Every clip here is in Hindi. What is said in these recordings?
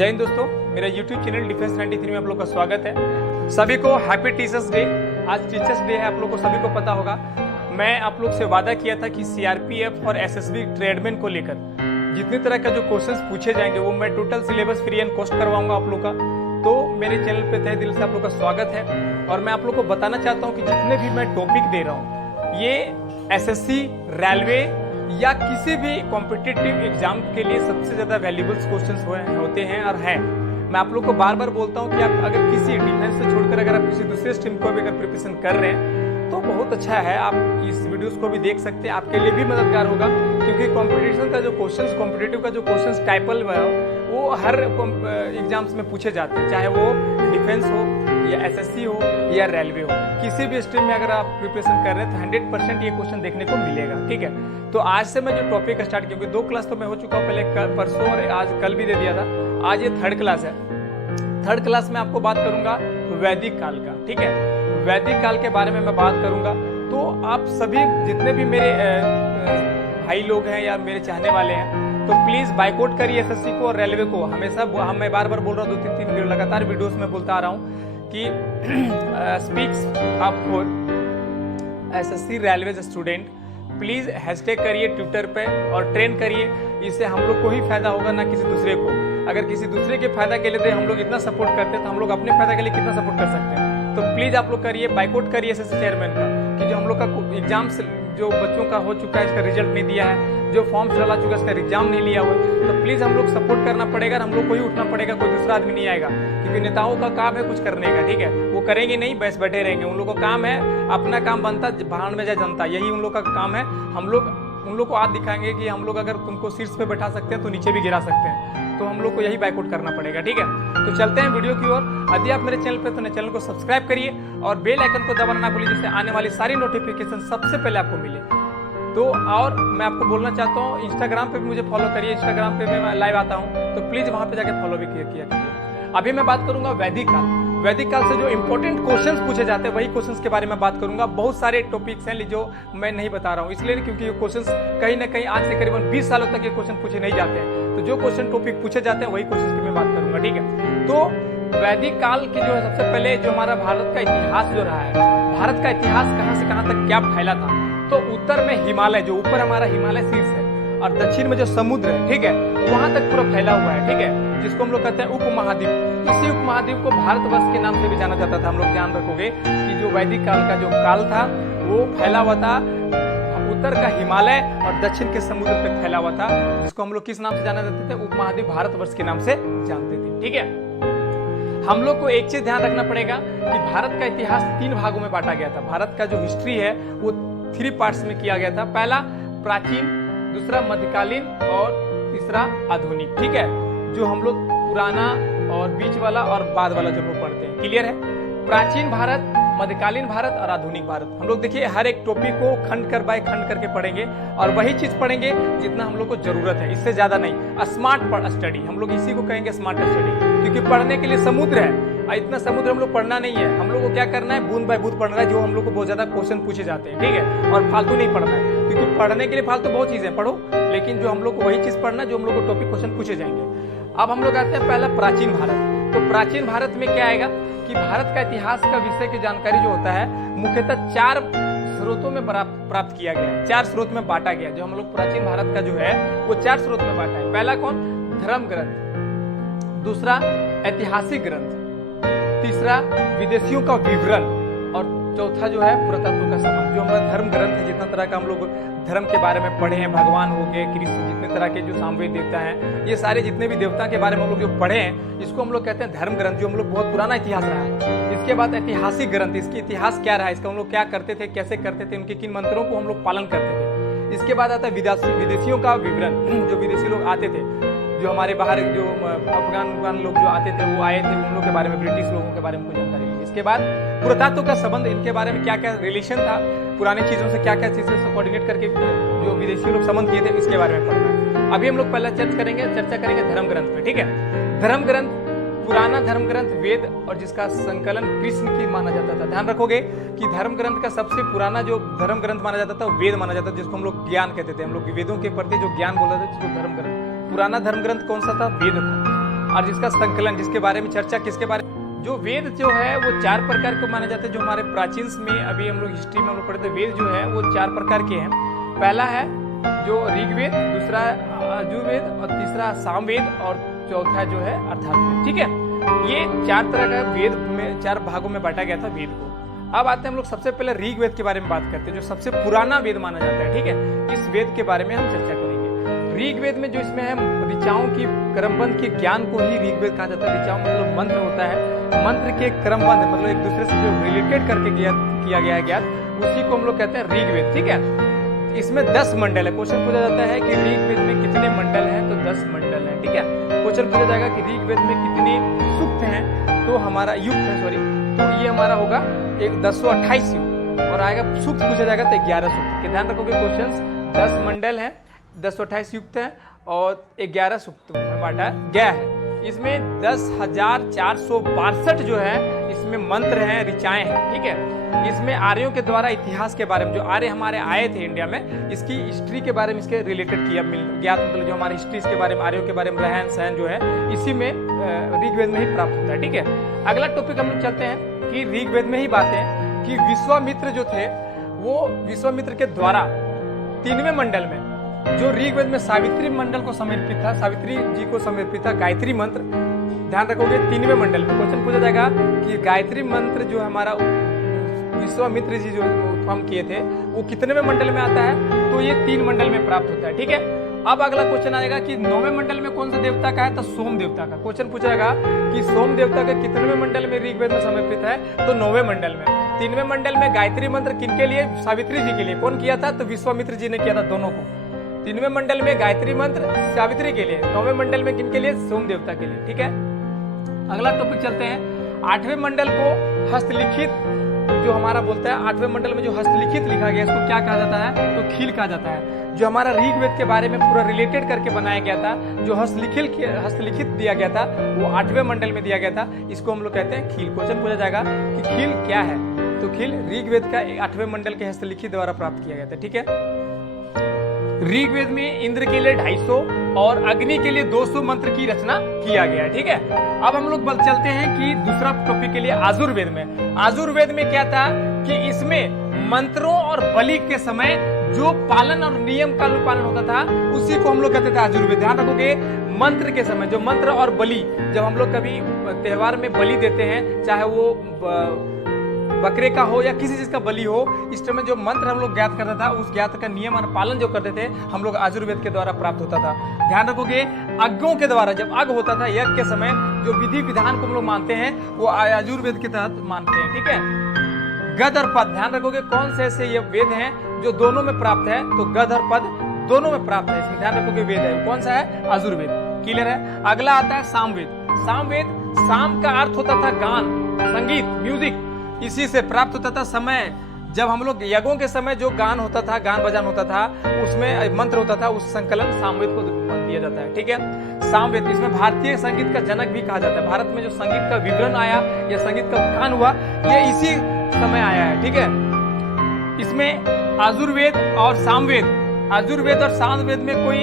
जय हिंद दोस्तों, मेरा YouTube चैनल डिफेंस 93 में आप लोग का स्वागत है। सभी को हैप्पी टीचर्स डे। आज टीचर्स डे है, आप लोग को सभी को पता होगा। मैं आप लोग से वादा किया था कि सीआरपीएफ और एसएसबी ट्रेडमैन को लेकर जितनी तरह का जो क्वेश्चंस पूछे जाएंगे वो मैं total syllabus free and cost करवाऊंगा आप लोग का। तो मेरे चैनल पे तहे दिल से आप लोग का स्वागत है। और मैं आप लोग को बताना चाहता हूँ कि जितने भी मैं टॉपिक दे रहा हूँ ये एसएससी, रेलवे या किसी भी कॉम्पिटिटिव एग्जाम के लिए सबसे ज्यादा वैल्यूएबल क्वेश्चंस होते हैं और हैं। मैं आप लोग को बार बार बोलता हूं कि आप अगर किसी डिफेंस से छोड़कर अगर आप किसी दूसरे स्ट्रीम को भी अगर प्रिपरेशन कर रहे हैं तो बहुत अच्छा है, आप इस वीडियोस को भी देख सकते हैं, आपके लिए भी मददगार होगा। क्योंकि कॉम्पिटिशन का जो क्वेश्चन, कॉम्पिटिटिव का जो क्वेश्चन टाइपल वो हर एग्जाम्स में पूछे जाते हैं, चाहे वो डिफेंस हो या एसएससी हो या रेलवे हो। किसी भी स्ट्रीम में अगर आप प्रिपरेशन कर रहे हैं तो 100% ये क्वेश्चन देखने को मिलेगा। ठीक है, तो आज से मैं जो टॉपिक स्टार्ट, क्योंकि 2 क्लास तो मैं हो चुका हूँ, पहले परसों और आज कल भी दे दिया था। आज ये 3rd क्लास है। 3rd क्लास में आपको बात करूंगा वैदिक काल का। ठीक है, वैदिक काल के बारे में मैं बात करूंगा। तो आप सभी जितने भी मेरे भाई लोग हैं या मेरे चाहने वाले हैं तो प्लीज बाइकआउट करिए एसएससी को और रेलवे को। हमेशा मैं बार बार बोल रहा हूँ, 2-3 लगातार वीडियोस में बोलता आ रहा हूँ कि speaks up for SSC railway student. Please hashtag करिए ट्विटर पे और ट्रेंड करिए, इससे हम लोग को ही फायदा होगा, ना किसी दूसरे को। अगर किसी दूसरे के फायदा के लिए हम लोग इतना सपोर्ट करते हैं तो हम लोग अपने फायदा के लिए कितना सपोर्ट कर सकते हैं। तो प्लीज आप लोग करिए, बाइकआउट करिए एसएससी चेयरमैन का कि जो हम लोग का एग्जाम जो बच्चों का हो चुका है इसका रिजल्ट नहीं दिया है, जो फॉर्म चला चुका है इसका एग्जाम नहीं लिया हुआ, तो प्लीज हम लोग सपोर्ट करना पड़ेगा। हम लोग को ही उठना पड़ेगा, कोई दूसरा आदमी नहीं आएगा। क्योंकि नेताओं का काम है कुछ करने का, ठीक है, वो करेंगे नहीं, बस बैठे रहेंगे। उन लोगों का काम है, अपना काम बनता भाड़ में जाए जनता, यही उन लोग का काम है। हम लोग उन लोग को आज दिखाएंगे कि हम लोग अगर तुमको सीट्स पे बैठा सकते हैं तो नीचे भी गिरा सकते हैं। तो हम लोग को यही बाइकआउट करना पड़ेगा। ठीक है, तो चलते हैं वीडियो की ओर। यदि आप मेरे चैनल पे तो चैनल को सब्सक्राइब करिए और बेल आइकन को दबाना ना भूलिए, जिससे आने वाली सारी नोटिफिकेशन सबसे पहले आपको मिले। तो और मैं आपको बोलना चाहता हूँ, इंस्टाग्राम पे भी मुझे फॉलो करिए। इंस्टाग्राम पे मैं लाइव आता हूँ, तो प्लीज वहां पे जाके फॉलो भी किया कीजिए। अभी मैं बात करूंगा वैदिक काल। वैदिक काल से जो इंपॉर्टेंट क्वेश्चंस पूछे जाते हैं वही क्वेश्चंस के बारे में बात करूंगा। बहुत सारे टॉपिक्स हैं जो मैं नहीं बता रहा हूँ, इसलिए क्योंकि ये क्वेश्चंस कहीं ना कहीं आज से करीबन 20 सालों तक ये क्वेश्चन पूछे नहीं जाते हैं। तो जो क्वेश्चन टॉपिक पूछे जाते हैं वही क्वेश्चन की मैं बात करूंगा। ठीक है, तो वैदिक काल की जो है सबसे पहले जो हमारा भारत का इतिहास जो रहा है, भारत का इतिहास कहाँ से कहाँ तक क्या फैला था। तो उत्तर में हिमालय, जो ऊपर हमारा हिमालय शीर्ष है, और दक्षिण में जो समुद्र है, ठीक है, वहां तक पूरा फैला हुआ है। ठीक है, जिसको हम लोग कहते हैं उपमहाद्वीप। इसी उपमहाद्वीप को भारतवर्ष के नाम से भी जाना जाता था। हम लोग ध्यान रखोगे कि जो वैदिक काल का जो काल था वो फैला हुआ था, उत्तर का हिमालय और दक्षिण के समुद्र पे फैला हुआ था, जिसको हम लोग किस नाम से जाना जाते थे? उपमहाद्वीप भारतवर्ष के नाम से जानते थे। ठीक है, हम लोग को एक चीज ध्यान रखना पड़ेगा कि भारत का इतिहास 3 भागों में बांटा गया था। भारत का जो हिस्ट्री है वो 3 पार्ट्स में किया गया था। पहला प्राचीन, दूसरा मध्यकालीन और तीसरा आधुनिक। ठीक है, जो हम लोग पुराना और बीच वाला और बाद वाला जो हम लोग पढ़ते हैं। क्लियर है? प्राचीन भारत, मध्यकालीन भारत और आधुनिक भारत। हम लोग देखिए हर एक टॉपिक को खंड कर बाय खंड करके पढ़ेंगे और वही चीज पढ़ेंगे जितना हम लोग को जरूरत है, इससे ज्यादा नहीं। स्मार्ट स्टडी, हम लोग इसी को कहेंगे स्मार्ट स्टडी, क्योंकि पढ़ने के लिए समुद्र है। इतना समुद्र हम लोग पढ़ना नहीं है, हम लोग को क्या करना है? बूंद बाय बूंद पढ़ना है, जो हम लोग को बहुत ज्यादा क्वेश्चन पूछे जाते हैं। ठीक है, और फालतू नहीं पढ़ना है, क्योंकि पढ़ने के लिए फालतू बहुत चीजें पढ़ो, लेकिन जो हम लोग को वही चीज पढ़ना है जो हम लोग को टॉपिक क्वेश्चन पूछे जाएंगे। अब हम लोग आते हैं पहला प्राचीन भारत। तो प्राचीन भारत में क्या आएगा कि भारत का इतिहास का विषय की जानकारी जो होता है मुख्यतः 4 स्रोतों में प्राप्त किया गया है, 4 स्रोत में बांटा गया। जो हम लोग प्राचीन भारत का जो है वो 4 स्रोत में बांटा है। पहला कौन? धर्म ग्रंथ, दूसरा ऐतिहासिक ग्रंथ, तीसरा विदेशियों का विवरण, और चौथा जो है पुरातत्व का संबंध। जो हमारा धर्म ग्रंथ है, जितना तरह का हम लोग धर्म के बारे में पढ़े हैं, भगवान हो गए, कृष्ण, जितने तरह के जो सामवेद देवता हैं, ये सारे जितने भी देवता के बारे में हम लोग जो पढ़े हैं, इसको हम लोग कहते हैं धर्म ग्रंथ, जो हम लोग बहुत पुराना इतिहास रहा है। इसके बाद ऐतिहासिक ग्रंथ, इसके इतिहास क्या रहा है, इसका हम लोग क्या करते थे, कैसे करते थे, उनके किन मंत्रों को हम लोग पालन करते थे। इसके बाद आता है विदेशियों का विवरण, जो विदेशी लोग आते थे, जो हमारे बाहर जो अफगान लोग जो आते थे वो आए थे, उन लोगों के बारे में, ब्रिटिश लोगों के बारे में कुछ जानकारी ली। इसके बाद पुरातत्व का संबंध, इनके बारे में क्या क्या रिलेशन था, पुरानी चीजों से क्या क्या चीजें से कोऑर्डिनेट करके जो विदेशी लोग संबंध किए थे, इसके बारे में पढ़ना है। अभी हम लोग पहला चर्चा करेंगे धर्म ग्रंथ पे। ठीक है, धर्म ग्रंथ, पुराना धर्म ग्रंथ वेद, और जिसका संकलन कृष्ण की माना जाता था। ध्यान रखोगे कि धर्म ग्रंथ का सबसे पुराना जो धर्म ग्रंथ माना जाता था वेद माना जाता था, जिसको हम लोग ज्ञान कहते थे। हम लोग वेदों के प्रति जो ज्ञान बोला था जिसको धर्म ग्रंथ। पुराना धर्म ग्रंथ कौन सा था? वेद था। और जिसका संकलन, जिसके बारे में चर्चा किसके बारे में, जो वेद जो है वो 4 प्रकार को माने जाते हैं। जो हमारे प्राचीन में अभी हम लोग हिस्ट्री में हम लोग पढ़े थे, वेद जो है वो 4 प्रकार के हैं। पहला है जो ऋग्वेद, दूसरा यजुर्वेद और तीसरा सामवेद और चौथा जो है अर्थार्ववेद। ठीक है, ये 4 तरह का वेद में 4 भागों में बांटा गया था वेद को। अब आते हैं हम लोग सबसे पहले ऋग्वेद के बारे में बात करते हैं, जो सबसे पुराना वेद माना जाता है। ठीक है, इस वेद के बारे में हम चर्चा करेंगे। ऋग्वेद में जो इसमें है ऋचाओं की क्रमबंध के ज्ञान को ही ऋग्वेद कहा जाता है। ऋचाओं मतलब मंत्र होता है, मंत्र के क्रमबंध मतलब एक दूसरे से जो रिलेटेड करके किया गया है ज्ञान, उसी को हम लोग कहते हैं ऋग्वेद। ठीक है, इसमें 10 मंडल है। क्वेश्चन पूछा जाता है कि ऋग्वेद में कितने मंडल हैं, तो 10 मंडल हैं। ठीक है, क्वेश्चन पूछा जाएगा कि ऋग्वेद में कितने सूक्त हैं, तो हमारा युक्त है, सॉरी, तो ये हमारा होगा एक 1028 युक्त, और आएगा सूक्त पूछा जाएगा तो 11 सूक्त। ध्यान रखोगे क्वेश्चन 10 मंडल है, 1028 युक्त है और 11 सूक्त में बांटा गया है। इसमें 10,462 जो है इसमें मंत्र हैं, ऋचाएं हैं। ठीक है, इसमें आर्यों के द्वारा इतिहास के बारे में, जो आर्य हमारे आए थे इंडिया में, इसकी हिस्ट्री के बारे में इसके रिलेटेड किया ज्ञात, मतलब जो हमारी हिस्ट्री के बारे में, आर्यों के बारे में, रहन सहन जो है इसी में ऋग्वेद में ही प्राप्त होता है। ठीक है, अगला टॉपिक हम लोग चलते हैं कि ऋग्वेद में ही बातें हैं कि विश्वामित्र जो थे वो विश्वामित्र के द्वारा 3वें मंडल में, जो ऋग्वेद में सावित्री मंडल को समर्पित था, सावित्री जी को समर्पित था गायत्री मंत्र। ध्यान रखोगे 3वें मंडल में क्वेश्चन पूछा जाएगा कि गायत्री मंत्र जो हमारा विश्वामित्र जी जो उत्पन्न किए थे वो कितने मंडल में आता है, तो ये 3 मंडल में प्राप्त होता है। ठीक है, अब अगला क्वेश्चन आएगा कि 9वें मंडल में कौन सा देवता का है, तो सोम देवता का। क्वेश्चन पूछा जाएगा कि सोम देवता के कितने मंडल में ऋग्वेद में समर्पित है, तो 9वें मंडल में। 3वें मंडल में गायत्री मंत्र किनके लिए, सावित्री जी के लिए। कौन किया था, तो विश्वामित्र जी ने किया था, दोनों को। 3वें मंडल में गायत्री मंत्र सावित्री के लिए, 9वें मंडल में किनके लिए, सोम देवता के लिए। ठीक है, अगला टॉपिक चलते हैं 8वें मंडल को हस्तलिखित, जो हमारा बोलता है 8वें मंडल में जो हस्तलिखित लिखा गया इसको क्या कहा जाता है, तो खील कहा जाता है। जो हमारा ऋग्वेद के बारे में पूरा रिलेटेड करके बनाया गया था, जो हस्तलिखित दिया गया था वो 8वें मंडल में दिया गया था, इसको हम लोग कहते हैं खील। क्वेश्चन पूछा जाएगा कि खील क्या है, तो खील ऋग्वेद का 8वें मंडल के हस्तलिखित द्वारा प्राप्त किया गया था। ठीक है, ऋग्वेद में इंद्र के लिए 250 और अग्नि के लिए 200 मंत्र की रचना किया गया है। ठीक है, अब हम लोग चलते हैं कि दूसरा टॉपिक के लिए आजुर्वेद में। आजुर्वेद में क्या था कि इसमें मंत्रों और बलि के समय जो पालन और नियम का पालन होता था उसी को हम लोग कहते थे आजुर्वेद। ध्यान रखोगे मंत्र के समय, जो मंत्र और बलि, जब हम लोग कभी त्योहार में बलि देते हैं, चाहे वो बकरे का हो या किसी चीज का बलि हो, इस समय जो मंत्र हम लोग ज्ञात करता था, उस ज्ञात का नियम और पालन जो करते थे हम लोग आजुर्वेद के द्वारा प्राप्त होता था। ध्यान रखोगे अग्गों के द्वारा, जब अग होता था यज्ञ के समय, जो विधि विधान को हम लोग मानते हैं वो आजुर्वेद के तहत मानते हैं। ठीक है, गद और पद, ध्यान रखोगे कौन से ऐसे ये वेद हैं जो दोनों में प्राप्त है, तो गद और पद दोनों में प्राप्त है। इसमें ध्यान रखोगे वेद है कौन सा है, आजुर्वेद। क्लियर है, अगला आता है सामवेद। सामवेद, साम का अर्थ होता था गान, संगीत, म्यूजिक, इसी से प्राप्त होता था। समय, जब हम लोग यज्ञों के समय जो गान होता था, गान बजान होता था, उसमें मंत्र होता था, उस संकलन सामवेद को दिया जाता है। ठीक है, सामवेद, इसमें भारतीय संगीत का जनक भी कहा जाता है। भारत में जो संगीत का विवरण आया या संगीत का उत्थान हुआ, ये इसी समय आया है। ठीक है, इसमें आजुर्वेद और सामवेद, आजुर्वेद और सामवेद में कोई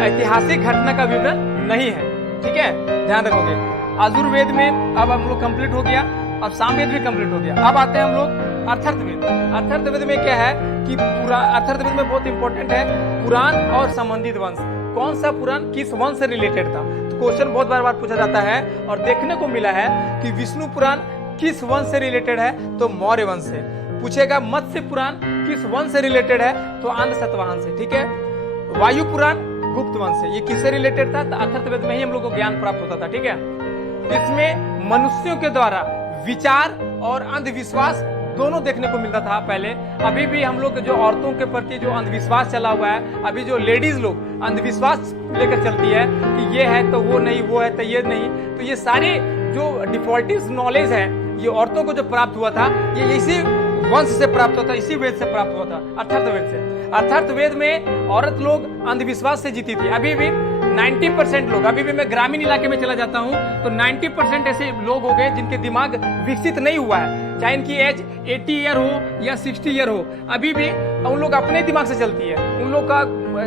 ऐतिहासिक घटना का विवरण नहीं है। ठीक है, ध्यान रखोगे। आजुर्वेद में अब हम लोग कंप्लीट हो गया, अब सामवेद भी कंप्लीट हो गया। अब आते हैं हम लोग अर्थर्थवेद। अर्थर्थवेद में क्या है कि अर्थर्थवेद में बहुत इंपॉर्टेंट है पुराण और संबंधित वंश। कौन सा पुराण किस वंश से रिलेटेड था, तो क्वेश्चन बहुत बार पूछा जाता है और देखने को मिला है कि विष्णु पुराण किस वंश से रिलेटेड है, तो मौर्य वंश से। पूछेगा मत्स्य पुराण किस वंश से रिलेटेड है, तो आंध्र सतवाहन से। ठीक है, वायु पुराण गुप्त वंश से। ये किससे रिलेटेड था, तो अर्थर्थवेद में ही हम लोग को ज्ञान प्राप्त होता था। ठीक है, इसमें मनुष्यों के द्वारा विचार और अंधविश्वास दोनों देखने को मिलता था पहले। अभी भी हम लोग जो औरतों के प्रति जो अंधविश्वास चला हुआ है, अभी जो लेडीज लोग अंधविश्वास लेकर चलती है कि ये है तो वो नहीं, वो है तो ये नहीं, तो ये सारे जो डिफॉल्टिव नॉलेज है ये औरतों को जो प्राप्त हुआ था, ये इसी वंश से प्राप्त हुआ था, इसी वेद से प्राप्त हुआ था, अर्थर्थवेद से। अर्थर्थवेद में औरत लोग अंधविश्वास से जीती थी। अभी भी 90% लोग, अभी भी मैं ग्रामीण इलाके में चला जाता हूँ तो 90% ऐसे लोग हो गए जिनके दिमाग विकसित नहीं हुआ है, चाहे इनकी एज 80 ईयर हो या 60 ईयर हो, अभी भी उन लोग अपने दिमाग से चलती है। उन लोग का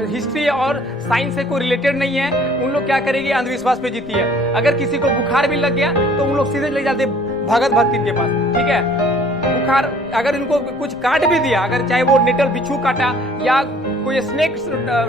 हिस्ट्री और साइंस से कोई रिलेटेड नहीं है, उन लोग क्या करेगी, अंधविश्वास पे जीती है। अगर किसी को बुखार भी लग गया तो उन लोग सीधे ले जाते भगत भक्ति के पास, ठीक है। बुखार अगर इनको कुछ काट भी दिया, अगर चाहे वो नेटल बिच्छू काटा या कोई स्नेक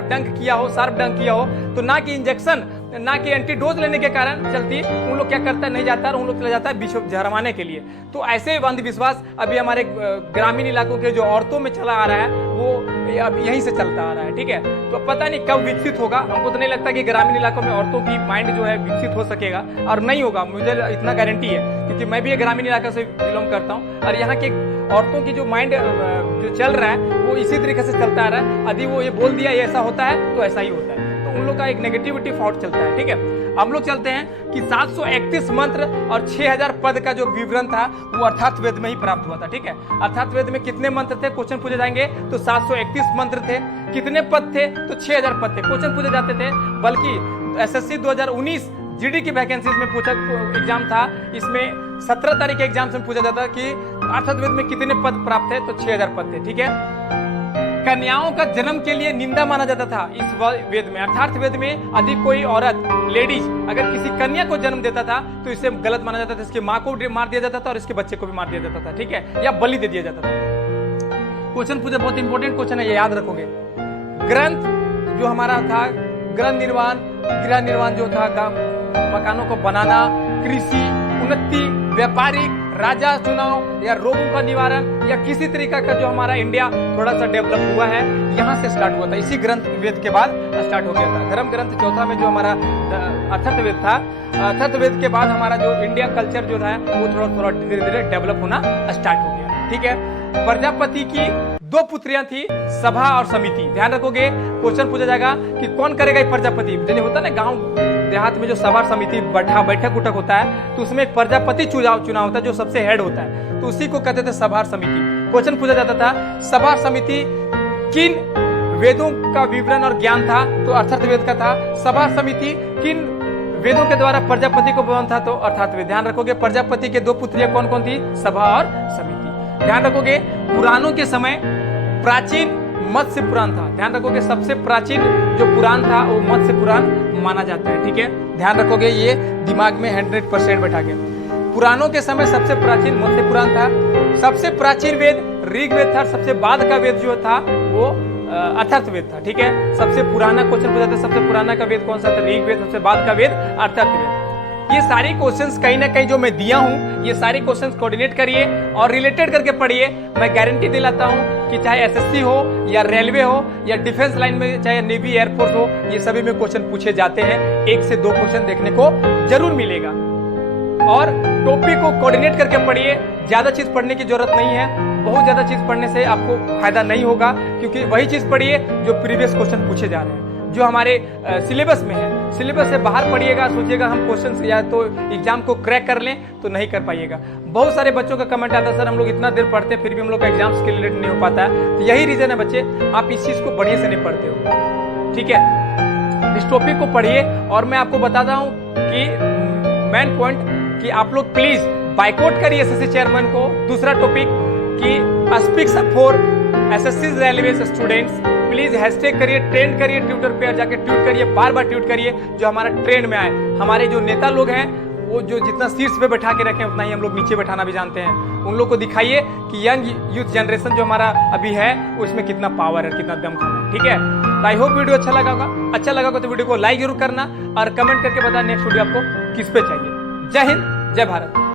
डंक किया हो, सार्प डंक किया हो, तो ना कि इंजेक्शन ना कि एंटीडोज लेने के कारण चलती, उन लोग क्या करता है, नहीं जाता है, उन लोग चला जाता है विश्व झरवाने के लिए। तो ऐसे अंधविश्वास अभी हमारे ग्रामीण इलाकों के जो औरतों में चला आ रहा है वो अब यहीं से चलता आ रहा है, ठीक है। तो पता नहीं कब विकसित होगा, हमको तो नहीं लगता कि ग्रामीण इलाकों में औरतों की माइंड जो है विकसित हो सकेगा, और नहीं होगा, मुझे इतना गारंटी है, क्योंकि मैं भी एक ग्रामीण इलाका से बिलोंग करता हूँ, और यहाँ के औरतों की जो माइंड जो चल रहा है वो इसी तरीके से चलता आ रहा है। यदि वो ये बोल दिया ये ऐसा होता है तो ऐसा ही होता है, तो उन लोग का एक नेगेटिविटी थॉट चलता है, ठीक है। हम लोग चलते हैं कि 731 मंत्र और 6000 पद का जो विवरण था वो अर्थात वेद में ही प्राप्त हुआ था, ठीक है। अर्थात वेद में कितने मंत्र थे, क्वेश्चन पूछे जाएंगे तो 731 मंत्र थे। कितने पद थे, तो 6000 पद थे, क्वेश्चन पूछे जाते थे। बल्कि एसएससी 2019 जीडी की वैकेंसीज में पूछा एग्जाम था, इसमें 17 तारीख के एग्जाम से पूछा जाता कि अर्थात वेद में कितने पद प्राप्त थे, तो 6000 पद थे, ठीक है। कन्याओं का जन्म के लिए निंदा माना जाता था इस वेद में, अर्थात वेद में यदि कोई औरत लेडीज अगर किसी कन्या को जन्म देता था तो इसे गलत माना जाता था, इसकी माँ को मार दिया जाता था और इसके बच्चे को भी मार दिया जाता था, ठीक है, या बलि दे दिया जाता था। क्वेश्चन पूछे, बहुत इंपॉर्टेंट क्वेश्चन है, ये याद रखोगे। ग्रंथ जो हमारा था, ग्रंथ निर्माण, गृह निर्माण जो था, मकानों को बनाना, कृषि उन्नति, व्यापारिक, राजा चुनाव या रोगों का निवारण या किसी तरीका का जो हमारा इंडिया थोड़ा सा डेवलप हुआ है, यहाँ से स्टार्ट हुआ था, इसी ग्रंथ वेद के बाद स्टार्ट हो गया था। धर्म ग्रंथ चौथा में जो हमारा अथर्ववेद था, अथर्ववेद के बाद हमारा जो इंडिया कल्चर जो था वो थोड़ा थोड़ा धीरे धीरे डेवलप होना स्टार्ट हो गया, ठीक है। प्रजापति की 2 पुत्रियां थी, सभा और समिति। ध्यान रखोगे, क्वेश्चन पूछा जाएगा कि कौन करेगा ये प्रजापति। जैसे होता है ना गांव देहात में जो सभा समिति बैठक उठक होता है, तो उसमें एक प्रजापति चुनाव होता है जो सबसे हेड होता है, तो उसी को कहते थे सभा समिति। क्वेश्चन पूछा जाता था सभा समिति किन वेदों का विवरण और ज्ञान था, तो अथर्ववेद का था। सभा समिति किन वेदों के द्वारा प्रजापति को भवन था, तो अर्थात ध्यान रखोगे। प्रजापति के 2 पुत्रियां कौन कौन थी, सभा और समिति। ध्यान रखोगे, पुराणों के समय प्राचीन मत्स्य पुराण था। ध्यान रखोगे, सबसे प्राचीन जो पुराण था वो मत्स्य पुराण माना जाता है, ठीक है। ध्यान रखोगे, ये दिमाग में 100% बैठा के। पुराणों के समय सबसे प्राचीन मत्स्य पुराण था। सबसे प्राचीन वेद ऋग्वेद था, सबसे बाद का वेद जो था वो अथर्ववेद था, ठीक है। सबसे पुराना क्वेश्चन पूछा था, सबसे पुराना का वेद कौन सा था, ऋग्वेद। सबसे बाद का वेद अथर्ववेद। ये सारे क्वेश्चंस कहीं ना कहीं जो मैं दिया हूं, ये सारे क्वेश्चंस कोऑर्डिनेट करिए और रिलेटेड करके पढ़िए। मैं गारंटी दिलाता हूं कि चाहे एसएससी हो या रेलवे हो या डिफेंस लाइन में, चाहे नेवी एयरफोर्स हो, ये सभी में क्वेश्चन पूछे जाते हैं। 1 से 2 क्वेश्चन देखने को जरूर मिलेगा। और टॉपिक को कोऑर्डिनेट करके पढ़िए, ज्यादा चीज पढ़ने की जरूरत नहीं है। बहुत ज्यादा चीज पढ़ने से आपको फायदा नहीं होगा, क्योंकि वही चीज पढ़िए जो प्रीवियस क्वेश्चन पूछे जा रहे हैं, जो हमारे सिलेबस में है। सिलेबस से बाहर पढ़िएगा, सोचिएगा हम क्वेश्चन या तो एग्जाम को क्रैक कर लें, तो नहीं कर पाइएगा। बहुत सारे बच्चों का कमेंट आता है, सर हम लोग इतना देर पढ़ते हैं फिर भी हम लोग का एग्जाम्स के रिलेटेड नहीं हो पाता है। तो यही रीजन है बच्चे, आप इस चीज को बढ़िया से नहीं पढ़ते हो, ठीक है। इस टॉपिक को पढ़िए। और मैं आपको बताता हूँ कि मेन पॉइंट कि आप लोग प्लीज बाइकआउट करिए एसएससी चेयरमैन को। दूसरा टॉपिक कि speaks up for SSC railway students, please hashtag करिए, ट्रेंड करिए, ट्विटर पे जाके ट्वीट करिए, बार बार ट्वीट करिए, जो हमारा ट्रेंड में आए। हमारे जो नेता लोग हैं वो जो जितना शीर्ष पे बैठा के रखें उतना ही हम लोग नीचे बैठाना भी जानते हैं। उन लोग को दिखाइए कि यंग यूथ जनरेशन जो हमारा अभी है उसमें कितना पावर है, कितना दम है, ठीक है। तो आई होप वीडियो अच्छा लगा होगा। अच्छा लगा तो वीडियो को लाइक जरूर करना और कमेंट करके बताना नेक्स्ट वीडियो आपको किस पे चाहिए। जय हिंद, जय भारत।